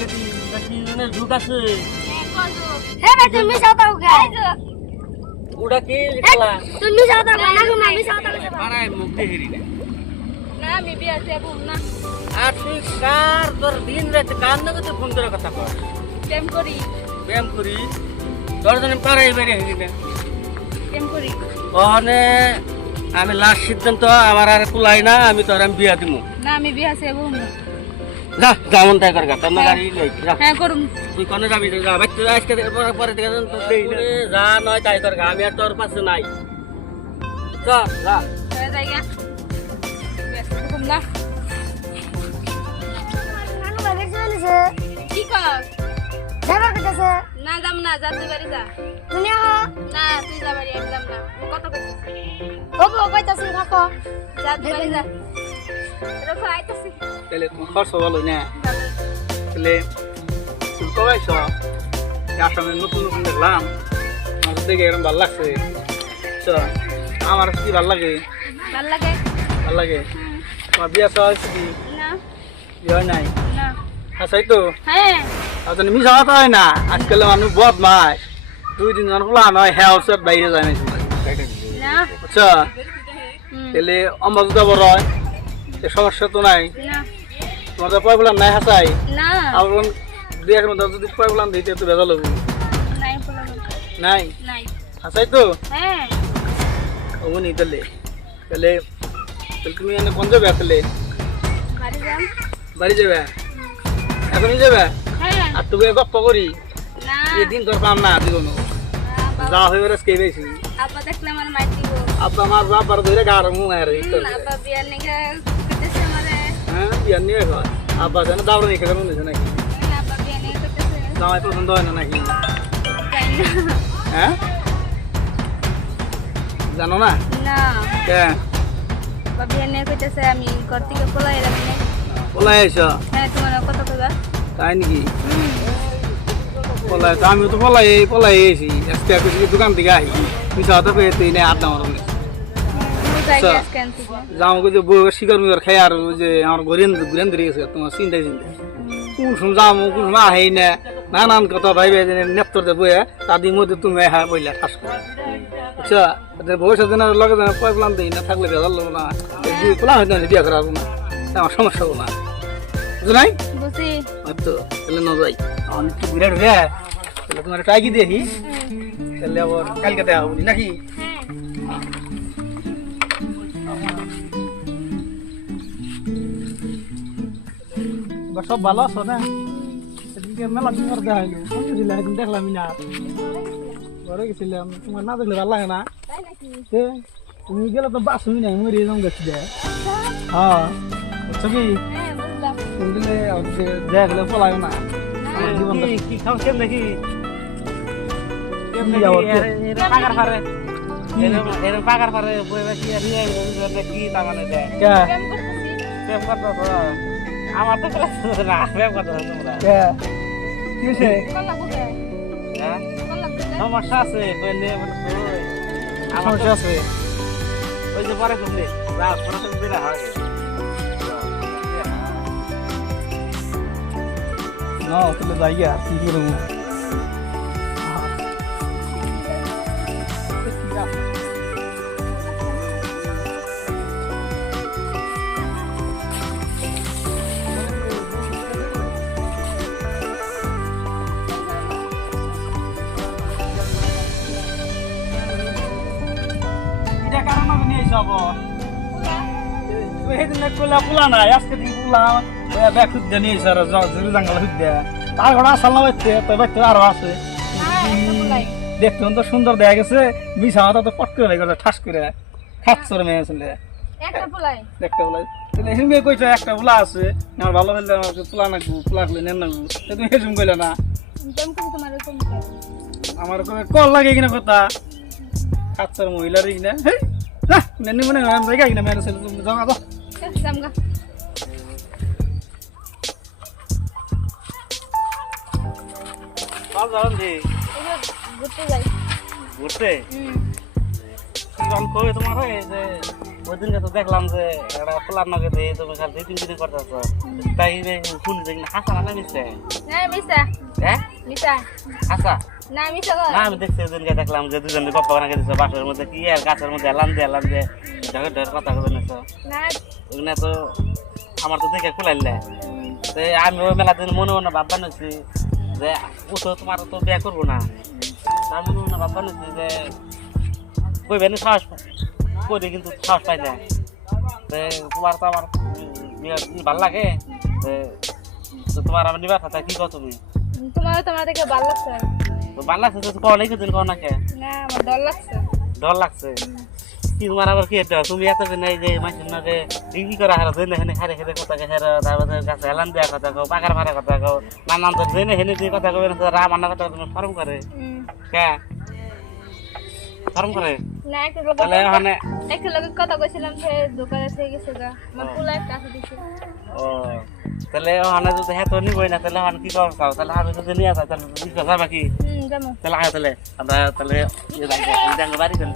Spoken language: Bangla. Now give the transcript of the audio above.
যদি কিনে ঝুক আছে হে ভাই তুমি যাও তাও গাই ওটা কি খেলা তুমি যাও তাও না গো আমি যাও তাও আরে মুখ দেহিরি না না আমি বিয়া যাব না আর তুই কার তোর দিন রাত কান না তো ফোন করে কথা কর প্রেম করি ব্যায়াম করি তোর জন্য পারাই বেরে হই না প্রেম করি ওখানে আমি লাস্ট সিদ্ধান্ত আমার আর কুলাই না আমি তোর আমি বিয়া দিমু না আমি বিয়া যাব না যা যেমন তাই কর তোর গাড়ি লই যা হ্যাঁ করুম তুই কোনে যাবি যা বাচ্চা আজকে পরে থেকে তো দেই না যা নয় তাই কর আমি আর তোর পাশে নাই যা যা হয়ে যাইগা বেশ করুম না নানু বাড়ি চলেছে কি কর যাবার কইতাছে না যাম না যা তুই বাড়ি যা তুমি আহ না তুই যা বাড়ি আমি যাম না কত কইতাছিস ওগো কইতাছিস থাকো যা তুই বাড়ি যা রফা আইতাছিস তাহলে তুমি খরচ ভালো না তাহলে তুমি কবে আইস আসামে নতুন নতুন দেখলাম আমার দেখে এরকম ভালো লাগছে আমার কি ভালো লাগে ভাল লাগে ভালো লাগে তোমার বিয়া সহ হয়েছে কি না বিয়ে হয় নাই না আচ্ছা তো হ্যাঁ আচ্ছা মিশা কথা হয় না আজকাল মানুষ বদ মাস 2-3 জন ফুলা নয় হ্যাঁ ওসব বাইরে যায় না না আচ্ছা তাহলে অম্বা জুতা বড় হয় সমস্যা তো নাই না তোমার তো পয়বলান নাই হাসাই না আর দুই এক মধ্যে যদি পয়বলান দিতে একটু ভেজাল হবো নাই বললাম নাই নাই হাসাই তো হ্যাঁ হবো নি তাহলে তাহলে তাহলে তুমি এনে কোন যাবে আসলে বাড়ি যাম বাড়ি যাবে এখনই যাবে হ্যাঁ আর তুমি গপ্প করি না এদিন তোর পাম না জীবন যা হয়ে গেছে কে বেশি আব্বা দেখলে আমার মাইর দিব আব্বা আমার বাবার ধরে গাড় মুখ আর আব্বা বিয়ার নিগে কইতেছে আমারে হ্যাঁ বিয়ার নিয়ে হয় আব্বা জানে দাবড়া নিয়ে খেতে মনে হচ্ছে নাকি আব্বা বিয়ার নিগে কইতেছে জামাই পছন্দ হয় না নাকি তাই না হ্যাঁ জানো না না কে আব্বা বিয়ার নিগে কইতেছে আমি ঘর থেকে পলাই এলাম না পলাই আইসো হ্যাঁ তোমার কত কইবা তাই নাকি পলাই তো আমিও তো পলাই এসি আজকে কিছু দোকান থেকে আই মিশা তো পেয়ে তুই নেই আড্ডা মারো বুঝাই গ্যাস কেন থেকে যাও যে বউ শিকার মিকার খাই আর যে আমার ঘুরেন ধরে গেছে তোমার চিন্তাই চিন্তা কোন সময় যাও কোন সময় আহেই না নানান কথা ভাইবে নেপ্তর দে বয়ে তাদের মধ্যে তুমি হ্যাঁ বললে ঠাস করে আচ্ছা ভবিষ্যৎ দিনের লগে পয় প্লান দিই না থাকলে ভেজাল লোক না প্লান হইতে বিয়ে করা না আমার সমস্যা হবো না বুঝো নাই বুঝি তো তাহলে ন যাই আমার একটু বিরাট হয়ে তাহলে তোমার টাইকি দেখি তাহলে আবার কালকে দেওয়া হবো নাকি সব ভালো আছো না সেদিনকে মেলা দিন পর দেখা হইলো কোন গেছিলে সেদিন দেখলাম না ঘরে গেছিলাম তোমার না দেখলে ভালো লাগে না তাই নাকি তুমি গেলে তো বাস হই নাই মরে যাও গেছি হ্যাঁ বুঝছো কি হ্যাঁ বুঝলাম তুমি গেলে দেখা গেলে পলায় না আমার জীবনটা কি খাও কেন দেখি কেমনে যাবো পাকার পারে এর পাকার পারে বই বেশি আর কি তা মানে দেয় প্রেম করতেছি প্রেম করতে আমার তো না প্রেম করতে তোমরা কি হয়েছে কল্লা বুঝাই হ্যাঁ কল্লা বুঝাই সমস্যা আছে সমস্যা আছে ওই যে পরে করলে না তাহলে যাই কি করবো পোলা নাই আজকে পোলা ব্যাগ খুঁজতে নিয়ে এসে জঙ্গল খুঁজতে তার ঘরে আসাল না বাচ্চা তো বাচ্চা আরো আছে দেখতে তো সুন্দর দেখা গেছে মিশা মাথা তো পট করে গেছে ঠাস করে খাচ্ছর মেয়ে ছেলে একটা পোলাই দেখতে পোলাই হিমে কইছো একটা পোলা আছে আমার ভালো বললে আমাকে পোলা নাকবো পোলা খুলে নেন নাকবো তুমি হেসুম কইলে না প্রেম করি তোমার এরকম আমার কল লাগে কিনা কথা খাচ্ছর মহিলার কিনা হ্যাঁ না নেনি মনে হয় জায়গা কিনা মেয়ের ছেলে তুমি যাও যাও জামগা কাল যাবেন যে ঘুরতে যাই ঘুরতে যখন কবে তোমার হয় যে ওদিনকে তো দেখলাম যে একটা পোলার নগে দিয়ে তুমি খালি দুই তিন দিন করতেছ তাই শুনি যে হাসা না মিশছে না মিছা হ্যাঁ মিছা হাসা না মিছা গো না আমি দেখছি ওদিনকে দেখলাম যে দুজনে গপ্প বানাকে দিচ্ছে বাসের মধ্যে কি আর গাছের মধ্যে এলাম যে ঢের ঢের কথা বলে নিছো না ওখানে তো আমার তো দেখে কুলাইলে আমি ওই মেলা দিন মনে মনে ভাববা নিচ্ছি যে ও তো তোমার তো বিয়ে করবো না আমি মনে মনে ভাববা নিচ্ছি যে কইবেন সাহস করি কিন্তু সাহস পাই না তোমার তো আমার ভাল লাগে তো তোমার আমার নিবার কথা কি কো তুমি তোমার দেখে ভালো লাগছে তো ভাল লাগছে তো কো নাই কিছু কো না কে না আমার ডর লাগছে ডর লাগছে কি তোমার আবার কি এটা তুমি এত দিন এই যে মাসির না যে কি করে হারা দেন হেনে হারে খেতে কথা কে হারা তারপরে গাছে এলান দেয়া কথা কো পাকার ফারা কথা কো নানান তো দেন হেনে যে কথা কইবেন তো রাম আন্না কথা তুমি ফার্ম করে কে ফার্ম করে না তাহলে মানে একটু লোক কথা কইছিলাম সে দোকানে থেকে গেছে গা আমার পোলা একটা আছে দিছে ও তাহলে ওখানে যদি হ্যাঁ তো নিবই না তাহলে ওখানে কি করবো তাহলে আমি যদি নিয়ে আসা তাহলে যাবা কি জানো তাহলে আমরা তাহলে বাড়ি চলে